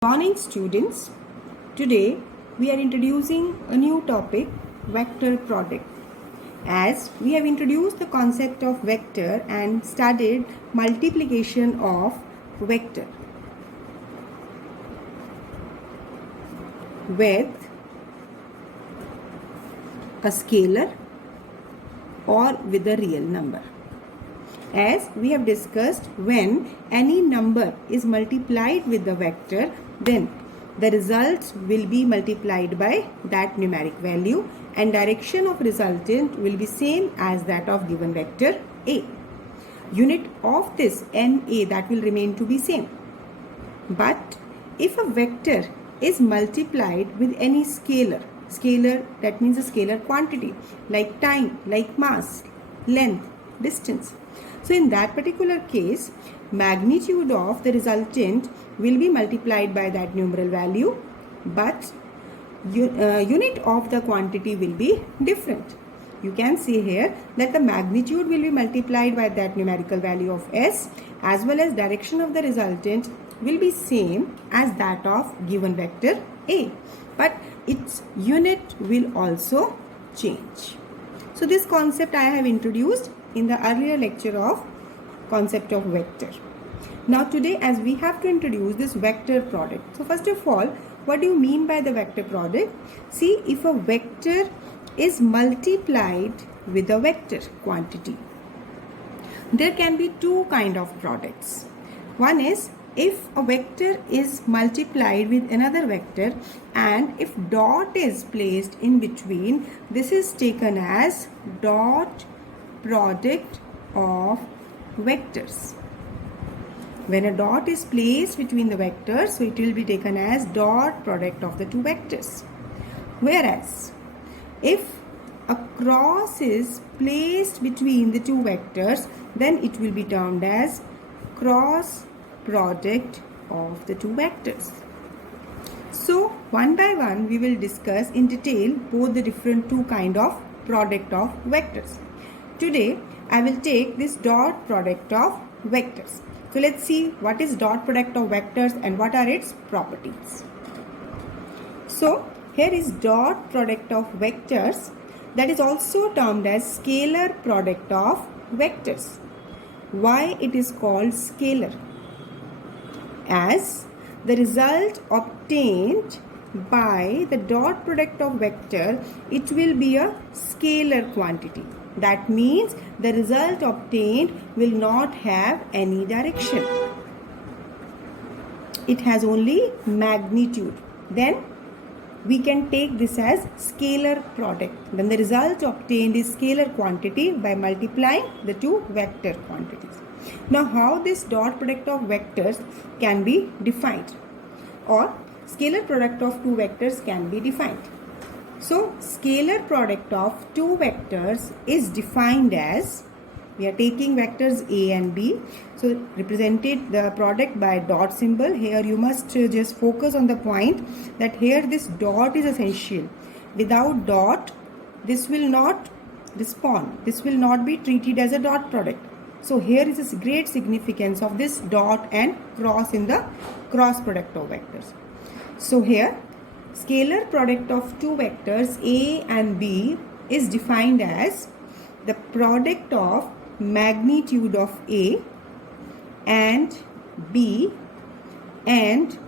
Morning students, today we are introducing a new topic, vector product. As we have introduced the concept of vector and studied multiplication of vector with a scalar or with a real number. As we have discussed, when any number is multiplied with the vector, then the results will be multiplied by that numeric value and direction of resultant will be same as that of given vector A. Unit of this NA, that will remain to be same. But if a vector is multiplied with any scalar that means a scalar quantity like time, like mass, length, distance. So in that particular case, magnitude of the resultant will be multiplied by that numeral value, but unit of the quantity will be different. You can see here that the magnitude will be multiplied by that numerical value of S, as well as direction of the resultant will be same as that of given vector A, but its unit will also change. So this concept I have introduced in the earlier lecture of concept of vector. Now today, as we have to introduce this vector product. So first of all, what do you mean by the vector product? See, if a vector is multiplied with a vector quantity, there can be two kind of products. One is if a vector is multiplied with another vector and if dot is placed in between, this is taken as dot product of vectors. When a dot is placed between the vectors, so it will be taken as dot product of the two vectors. Whereas if a cross is placed between the two vectors, then it will be termed as cross product of the two vectors. So one by one we will discuss in detail both the different two kind of product of vectors. Today I will take this dot product of vectors. So let's see what is dot product of vectors and what are its properties. So here is dot product of vectors, that is also termed as scalar product of vectors. Why it is called scalar? As the result obtained by the dot product of vector, it will be a scalar quantity. That means the result obtained will not have any direction. It has only magnitude. Then we can take this as scalar product. When the result obtained is scalar quantity by multiplying the two vector quantities. Now how this dot product of vectors can be defined, or scalar product of two vectors can be defined. So scalar product of two vectors is defined as, we are taking vectors A and B, so represented the product by dot symbol. Here you must just focus on the point that here this dot is essential. Without dot, this will not respond. This will not be treated as a dot product. So here is a great significance of this dot and cross in the cross product of vectors. So here scalar product of two vectors A and B is defined as the product of magnitude of A and B and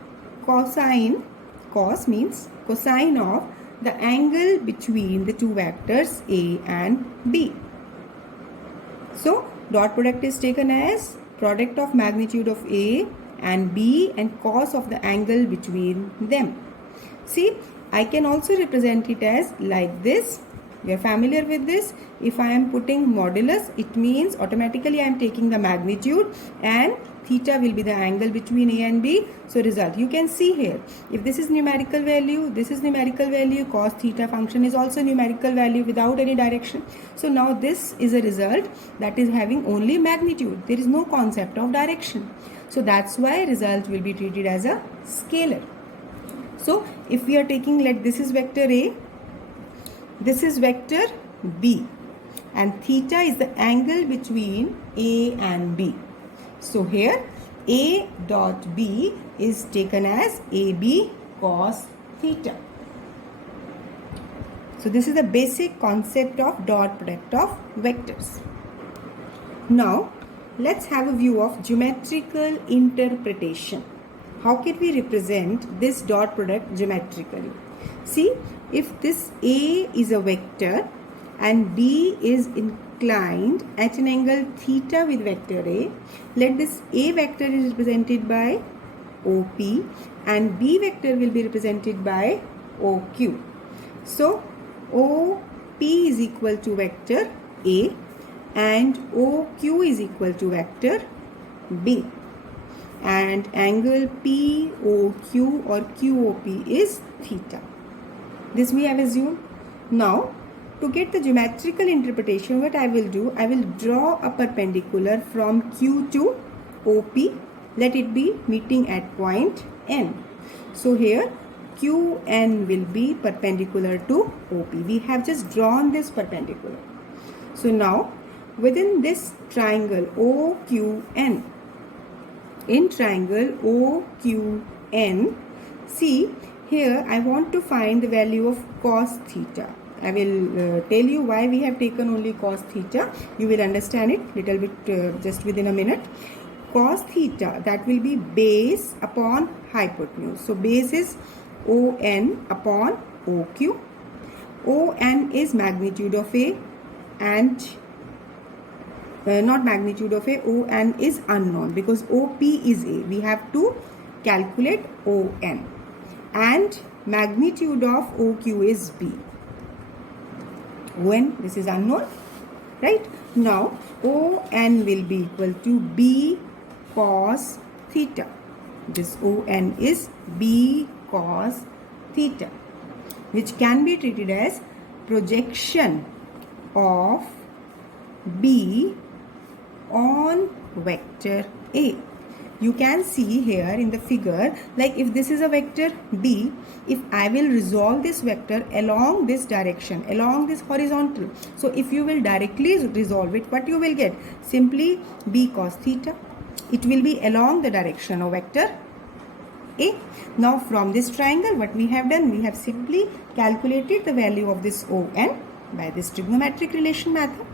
cosine, cos means cosine of the angle between the two vectors A and B. So dot product is taken as product of magnitude of A and B and cos of the angle between them. See, I can also represent it as like this. We are familiar with this. If I am putting modulus, it means automatically I am taking the magnitude and theta will be the angle between A and B. So result, you can see here, if this is numerical value, this is numerical value, cos theta function is also numerical value without any direction. So now this is a result that is having only magnitude. There is no concept of direction. So that's why result will be treated as a scalar. So if we are taking, let this is vector A, this is vector B, and theta is the angle between A and B. So here A dot B is taken as AB cos theta. So this is the basic concept of dot product of vectors. Now let's have a view of geometrical interpretation. How can we represent this dot product geometrically? See, if this A is a vector and B is inclined at an angle theta with vector A, let this A vector is represented by OP and B vector will be represented by OQ. So OP is equal to vector A and OQ is equal to vector B, and angle POQ or QOP is theta. This we have assumed. Now to get the geometrical interpretation, what I will do, I will draw a perpendicular from Q to OP. Let it be meeting at point N. So here QN will be perpendicular to OP. We have just drawn this perpendicular. So now within this triangle OQN, in triangle OQN, see here I want to find the value of cos theta. I will tell you why we have taken only cos theta. You will understand it little bit just within a minute. Cos theta, that will be base upon hypotenuse. So base is ON upon OQ. ON is magnitude of A and not magnitude of A, ON is unknown because OP is A. We have to calculate ON. And magnitude of OQ is B. ON, this is unknown, right? Now ON will be equal to B cos theta. This ON is B cos theta, which can be treated as projection of B on vector A. You can see here in the figure, like if this is a vector B, if I will resolve this vector along this direction, along this horizontal. So if you will directly resolve it, what you will get? Simply B cos theta. It will be along the direction of vector A. Now from this triangle, what we have done? We have simply calculated the value of this ON by this trigonometric relation method.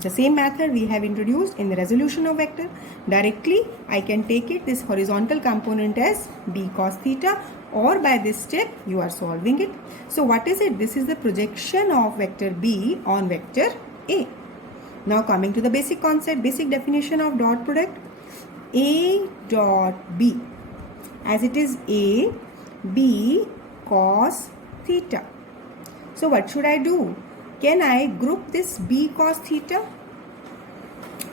The same method we have introduced in the resolution of vector. Directly I can take it, this horizontal component as B cos theta, or by this step you are solving it. So what is it? This is the projection of vector B on vector A. Now coming to the basic concept, basic definition of dot product. A dot B, as it is A, B cos theta. So what should I do? Can I group this B cos theta?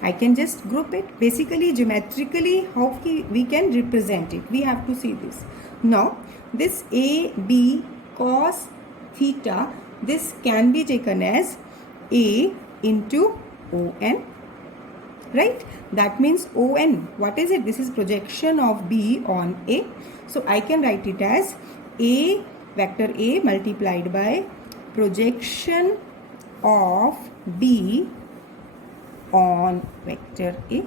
I can just group it. Basically, geometrically, how we can represent it? We have to see this. Now, this A, B cos theta, this can be taken as A into ON. Right? That means ON. What is it? This is projection of B on A. So, I can write it as A, vector A multiplied by projection of B on vector A.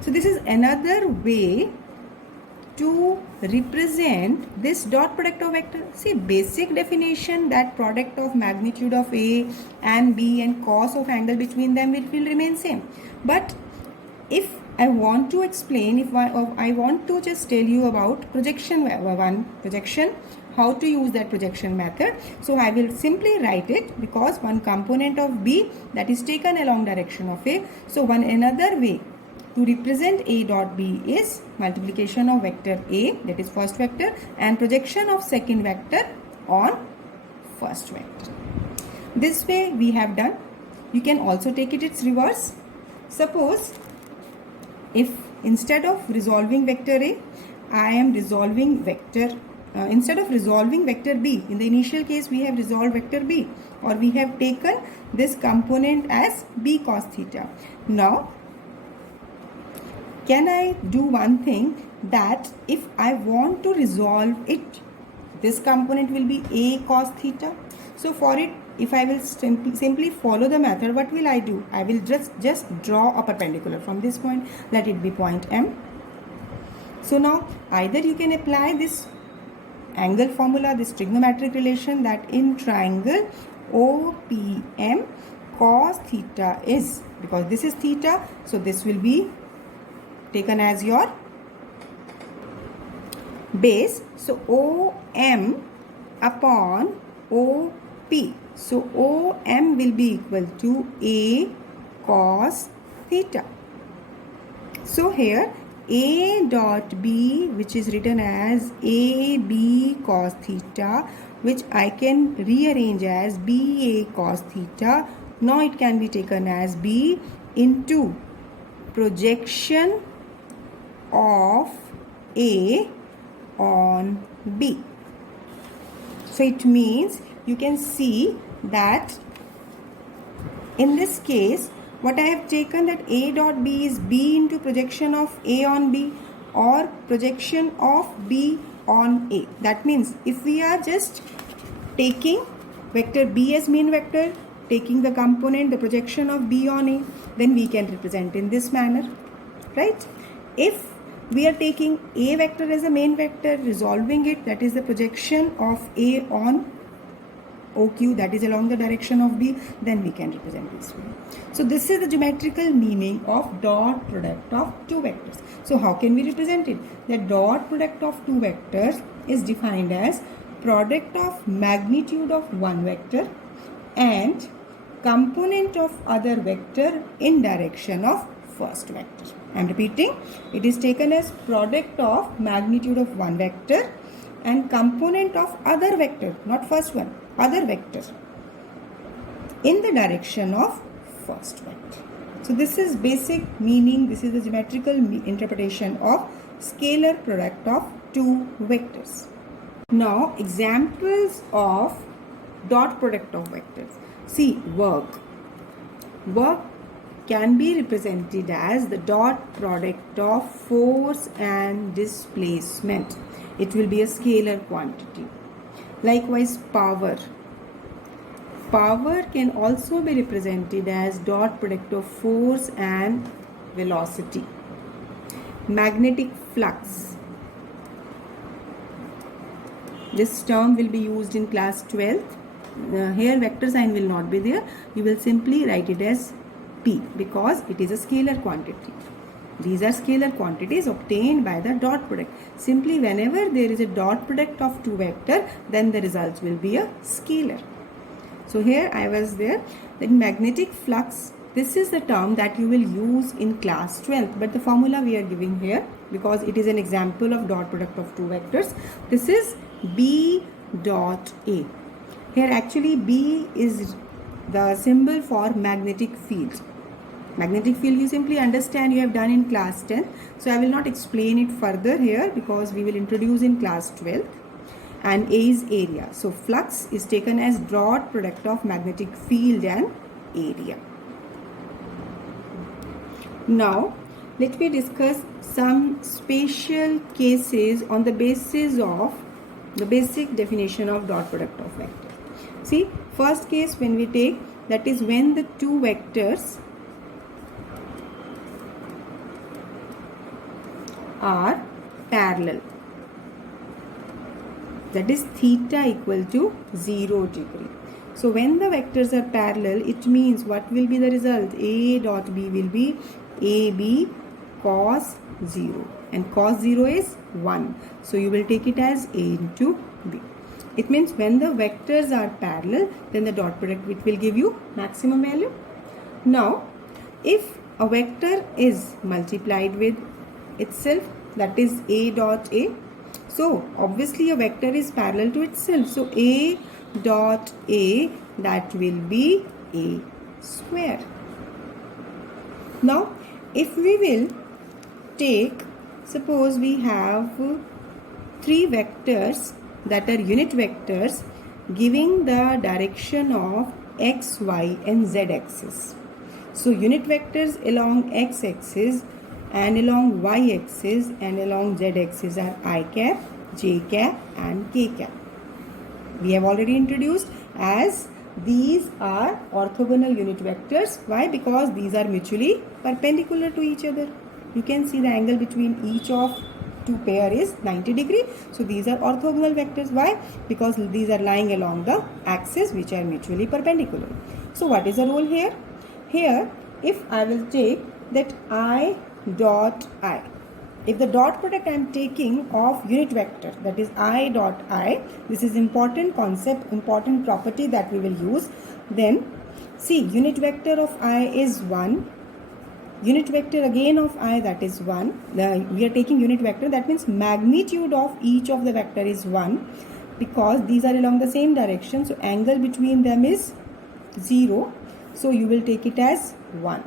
So this is another way to represent this dot product of vector. See, basic definition, that product of magnitude of A and B and cos of angle between them, it will remain same. But if I want to explain, if I want to just tell you about projection projection, how to use that projection method. So I will simply write it, because one component of B that is taken along direction of A. So one another way to represent A dot B is multiplication of vector A, that is first vector, and projection of second vector on first vector. This way we have done. You can also take it its reverse. Suppose if instead of resolving vector A, I am resolving vector instead of resolving vector B, in the initial case we have resolved vector B, or we have taken this component as B cos theta. Now, can I do one thing, that if I want to resolve it, this component will be A cos theta. So for it, if I will simply follow the method, what will I do? I will just draw a perpendicular from this point. Let it be point M. So now either you can apply this angle formula, this trigonometric relation, that in triangle OPM cos theta is, because this is theta, so this will be taken as your base. So OM upon OP. So OM will be equal to A cos theta. So here A dot B, which is written as AB cos theta, which I can rearrange as BA cos theta. Now it can be taken as B into projection of A on B. So it means you can see that in this case, what I have taken, that A dot B is B into projection of A on B or projection of B on A. That means if we are just taking vector B as main vector, taking the component, the projection of B on A, then we can represent in this manner, right? If we are taking A vector as a main vector, resolving it, that is the projection of A on OQ, that is along the direction of B, then we can represent this way. So this is the geometrical meaning of dot product of two vectors. So how can we represent it? The dot product of two vectors is defined as product of magnitude of one vector and component of other vector in direction of first vector. I am repeating, it is taken as product of magnitude of one vector and component of other vector, not first one, other vector in the direction of first vector. So this is basic meaning, this is the geometrical interpretation of scalar product of two vectors. Now examples of dot product of vectors. See, work can be represented as the dot product of force and displacement. It will be a scalar quantity. Likewise, power can also be represented as dot product of force and velocity. Magnetic flux, this term will be used in class 12th. Here vector sign will not be there. You will simply write it as P because it is a scalar quantity. These are scalar quantities obtained by the dot product. Simply whenever there is a dot product of two vector, then the results will be a scalar. So here I was there. Then magnetic flux, this is the term that you will use in class 12, but the formula we are giving here because it is an example of dot product of two vectors. This is B dot A. Here actually B is the symbol for magnetic field. Magnetic field you simply understand, you have done in class 10. So I will not explain it further here because we will introduce in class 12. And A is area. So flux is taken as dot product of magnetic field and area. Now let me discuss some special cases on the basis of the basic definition of dot product of vector. See, first case when we take, that is when the two vectors are parallel, that is theta equal to 0 degree. So when the vectors are parallel, it means what will be the result? A dot B will be AB cos 0 and cos 0 is 1. So you will take it as A into B. It means when the vectors are parallel, then the dot product it will give you maximum value. Now if a vector is multiplied with itself, that is A dot A, so obviously a vector is parallel to itself, so A dot A, that will be A square. Now if we will take, suppose we have three vectors that are unit vectors giving the direction of x, y and z axis. So unit vectors along x axis and along y axis and along z axis are I cap, j cap and k cap. We have already introduced as these are orthogonal unit vectors. Why? Because these are mutually perpendicular to each other. You can see the angle between each of two pair is 90 degree. So these are orthogonal vectors. Why? Because these are lying along the axis which are mutually perpendicular. So what is the rule here? Here, if I will take that I dot I, if the dot product I am taking of unit vector, that is I dot I, this is important concept, important property that we will use. Then see, unit vector of I is 1. Unit vector again of I, that is 1. We are taking unit vector, that means magnitude of each of the vector is 1, because these are along the same direction. So angle between them is 0. So you will take it as 1.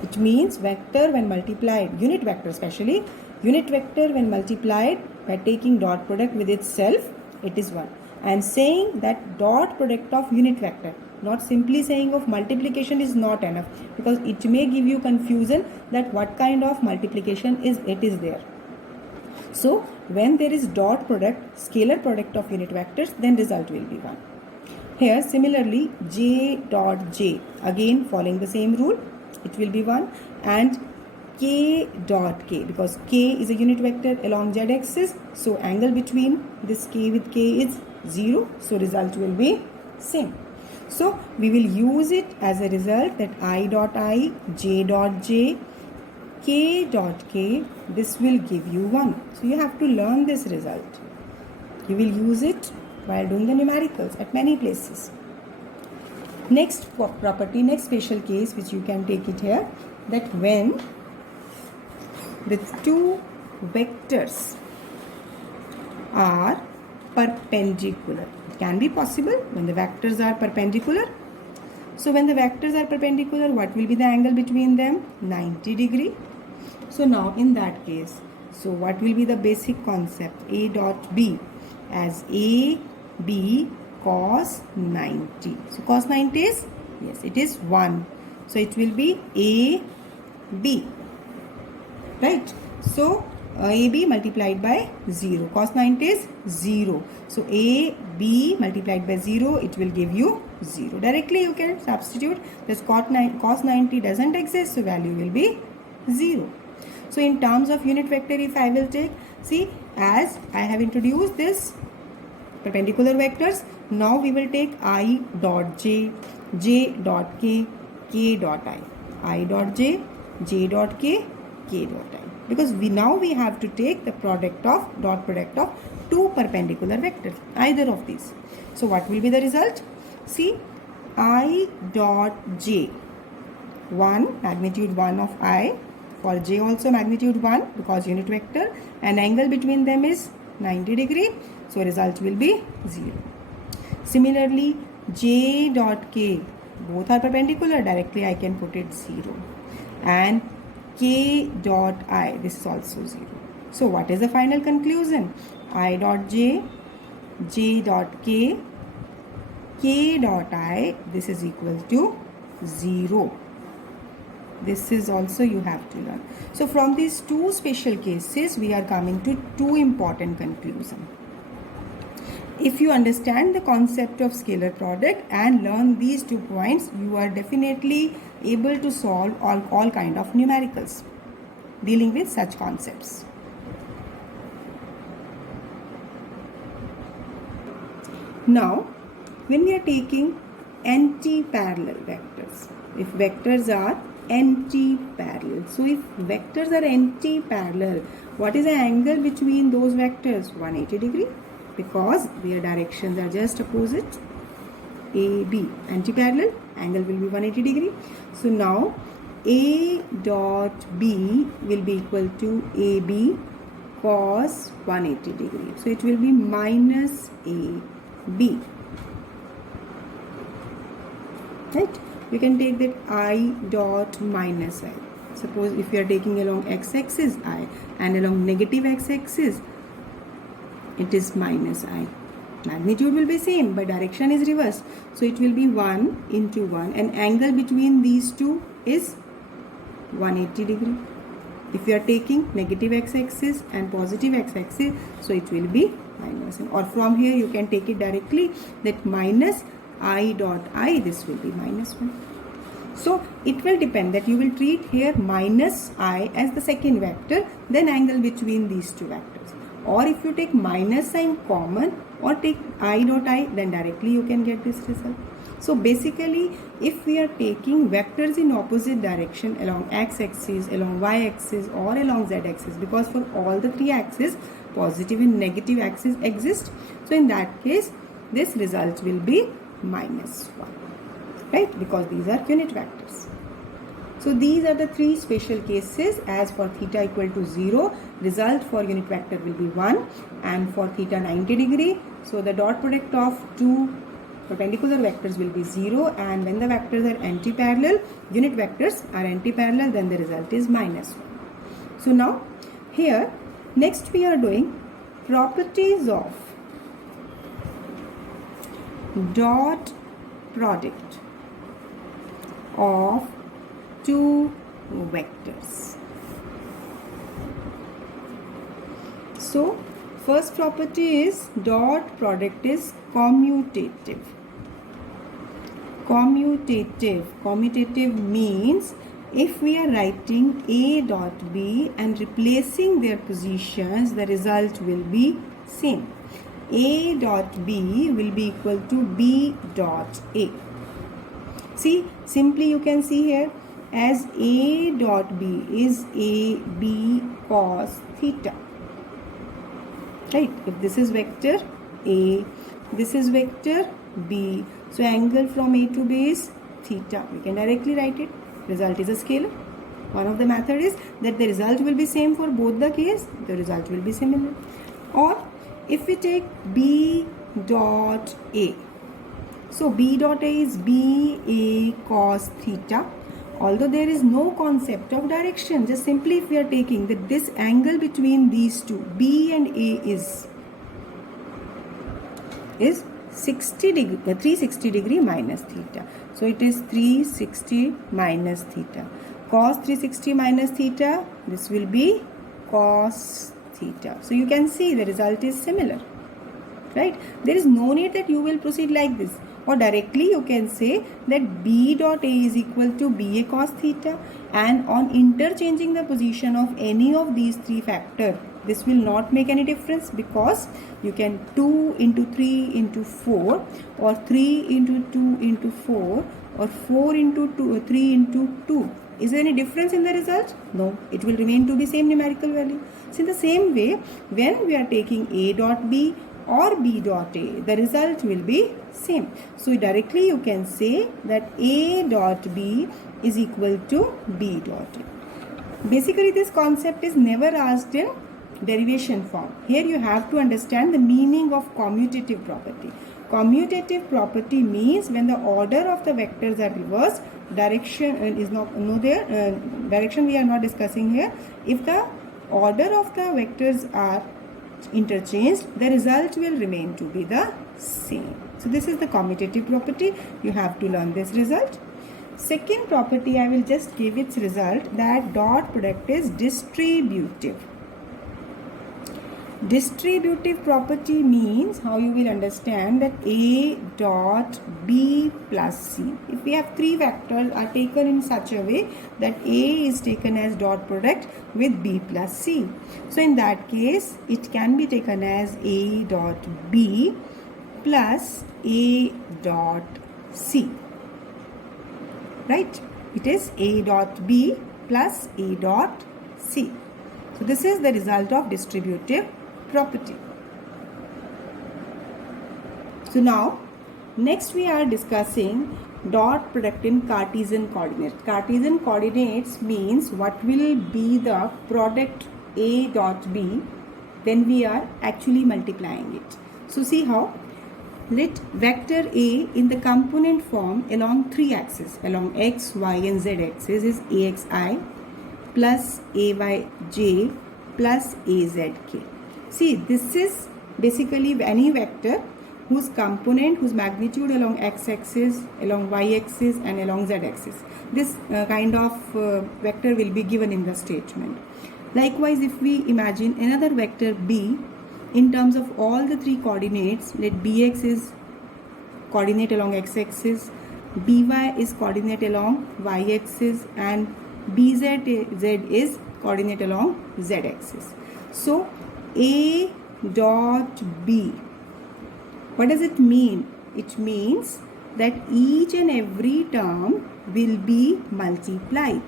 Which means vector when multiplied, unit vector especially, unit vector when multiplied by taking dot product with itself, it is 1. I am saying that dot product of unit vector, not simply saying of multiplication is not enough, because it may give you confusion that what kind of multiplication is there. So when there is dot product, scalar product of unit vectors, then result will be 1. Here similarly j dot j, again following the same rule, it will be 1, and k dot k, because k is a unit vector along z axis, so angle between this k with k is 0, so result will be same. So we will use it as a result that I dot I, j dot j, k dot k, this will give you 1. So you have to learn this result. You will use it while doing the numericals at many places. Next property, next special case which you can take it here, that when the two vectors are perpendicular. It can be possible when the vectors are perpendicular. So when the vectors are perpendicular, what will be the angle between them? 90 degree. So now in that case, so what will be the basic concept? A dot B as A, B, cos 90. So cos 90 is, yes, it is 1. So it will be A, B. Right? So AB multiplied by 0. Cos 90 is 0. So AB multiplied by 0, it will give you 0. Directly you can substitute. This cos 90 doesn't exist, so value will be 0. So in terms of unit vector, if I will take, see, as I have introduced this perpendicular vectors, now we will take I dot j, j dot k, k dot I dot j, j dot k, k dot I. Because we have to take the product of dot product of two perpendicular vectors, either of these. So what will be the result? See, I dot j, 1, magnitude 1 of I, for j also magnitude 1 because unit vector, and angle between them is 90 degree. So result will be 0. Similarly, j dot k, both are perpendicular, directly I can put it 0. And k dot I, this is also 0. So what is the final conclusion? I dot j, j dot k, k dot I, this is equal to 0. This is also you have to learn. So from these two special cases, we are coming to two important conclusions. If you understand the concept of scalar product and learn these 2 points, you are definitely able to solve all kind of numericals dealing with such concepts. Now, when we are taking anti-parallel vectors, if vectors are anti-parallel, so if vectors are anti-parallel, what is the angle between those vectors? 180 degree. Because their directions are just opposite. A, B, anti-parallel, angle will be 180 degree. So now A dot B will be equal to AB cos 180 degree. So it will be minus AB. Right? You can take that I dot minus I. Suppose if you are taking along x-axis I and along negative x-axis, it is minus I. Magnitude will be same, but direction is reversed. So it will be 1 into 1, and angle between these two is 180 degree. If you are taking negative x-axis and positive x-axis, so it will be minus. Or from here you can take it directly that minus I dot I, this will be minus 1. So it will depend that you will treat here minus I as the second vector, then angle between these two vectors. Or if you take minus sign common or take I dot I, then directly you can get this result. So basically, if we are taking vectors in opposite direction along x-axis, along y-axis or along z-axis, because for all the three axes, positive and negative axis exist. So in that case, this result will be minus 1, right? Because these are unit vectors. So these are the three special cases. As for theta equal to 0, result for unit vector will be 1, and for theta 90 degree, so the dot product of two perpendicular vectors will be 0, and when the vectors are anti-parallel, unit vectors are anti-parallel, then the result is minus 1. So now here next we are doing properties of dot product of two vectors. So first property is dot product is commutative. Commutative means if we are writing A dot B and replacing their positions, the result will be same. A dot B will be equal to B dot A. See, simply you can see here as A dot B is A B cos theta. Right? If this is vector A, this is vector B. So angle from A to B is theta. We can directly write it. Result is a scalar. One of the method is that the result will be same for both the case. The result will be similar. Or if we take B dot A. So B dot A is B A cos theta. Although there is no concept of direction, just simply if we are taking that this angle between these two, B and A is 360 degree minus theta. So it is 360 minus theta. Cos 360 minus theta, this will be cos theta. So you can see the result is similar, right? There is no need that you will proceed like this. Or directly you can say that B dot A is equal to BA cos theta, and on interchanging the position of any of these three factors, this will not make any difference, because you can 2 into 3 into 4 or 3 into 2 into 4 or 4 into 2 or 3 into 2. Is there any difference in the result? No, it will remain to be same numerical value. So in the same way, when we are taking A dot B or B dot A, the result will be same. So directly you can say that A dot B is equal to B dot A. Basically this concept is never asked in derivation form. Here you have to understand the meaning of commutative property. Commutative property means when the order of the vectors are reversed, direction is not direction we are not discussing here. If the order of the vectors are interchanged, the result will remain to be the same. So this is the commutative property. You have to learn this result. Second property, I will just give its result, that dot product is distributive. Distributive property means how you will understand that A dot B plus C. If we have three vectors are taken in such a way that A is taken as dot product with B plus C. So in that case, it can be taken as A dot B plus A dot C. Right? It is A dot B plus A dot C. So this is the result of distributive property. So now next we are discussing dot product in Cartesian coordinates. Cartesian coordinates means what will be the product A dot B when we are actually multiplying it. So see how. Let vector A in the component form along three axes, along x, y and z axis is AXI plus AYJ plus AZK. See, this is basically any vector whose component, whose magnitude along x-axis, along y-axis and along z-axis. This kind of vector will be given in the statement. Likewise, if we imagine another vector B in terms of all the three coordinates, let Bx is coordinate along x-axis, by is coordinate along y-axis and bz is coordinate along z-axis. So a dot b, what does it mean? It means that each and every term will be multiplied.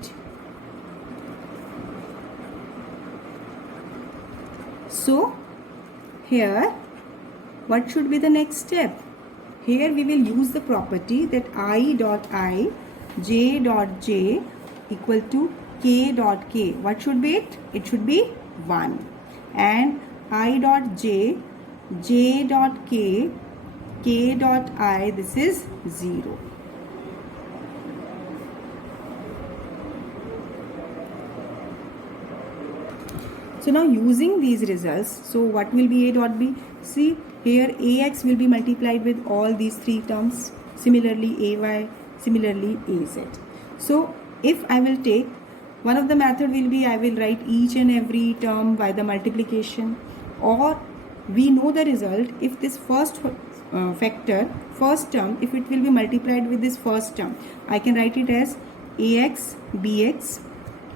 So here what should be the next step? Here we will use the property that I dot I, j dot j equal to k dot k. What should be it? It should be 1. And I dot j, j dot k, k dot I, this is 0. So now using these results, so what will be a dot b? See, here ax will be multiplied with all these three terms. Similarly ay, similarly az. So if I will take, one of the method will be I will write each and every term by the multiplication, or we know the result if this first factor, first term, if it will be multiplied with this first term, I can write it as ax, bx.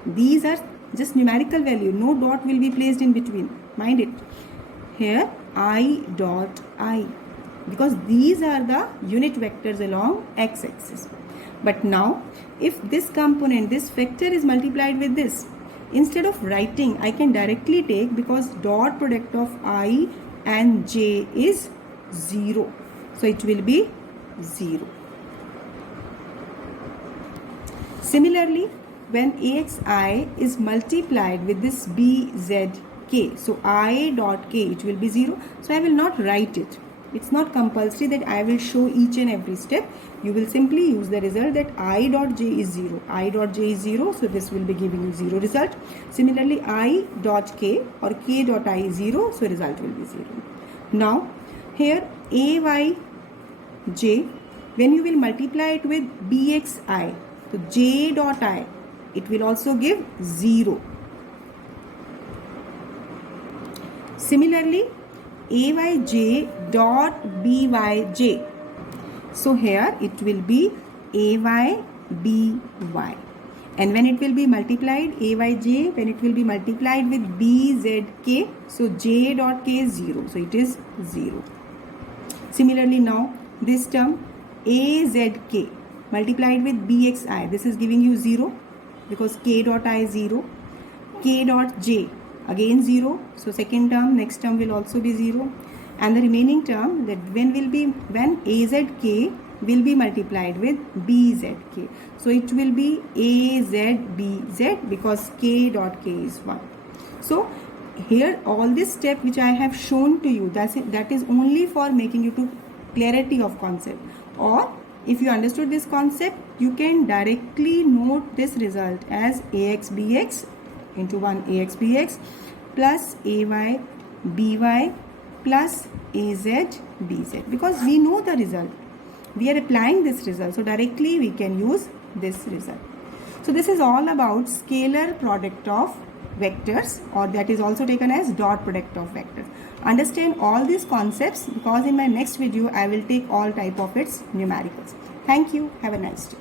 These are just numerical value, no dot will be placed in between, mind it. Here I dot I, because these are the unit vectors along x-axis. But now if this component, this factor is multiplied with this, instead of writing I can directly take, because dot product of I and j is 0, so it will be 0. Similarly, when axi is multiplied with this bzk, so I dot k, it will be 0. So I will not write it. It's not compulsory that I will show each and every step. You will simply use the result that I dot j is 0. I dot j is 0, so this will be giving you 0 result. Similarly, I dot k or k dot I is 0, so result will be 0. Now, here ayj, when you will multiply it with bxi, so j dot I, it will also give 0. Similarly, ayj dot byj, so here it will be ay by, and when it will be multiplied ayj, when it will be multiplied with bzk, so j dot k is 0, so it is 0. Similarly, now this term azk multiplied with bxi, this is giving you 0, because k dot I is 0, k dot j again 0, so second term, next term will also be 0, and the remaining term, that when azk will be multiplied with bzk, so it will be azbz, because k dot k is 1. So here all this step which I have shown to you, that is only for making you to clarity of concept, or if you understood this concept, you can directly note this result as ax bx into 1 ax bx plus ay by plus az bz, because we know the result. We are applying this result, so directly we can use this result. So this is all about scalar product of vectors, or that is also taken as dot product of vectors. Understand all these concepts, because in my next video I will take all type of its numericals. Thank you. Have a nice day.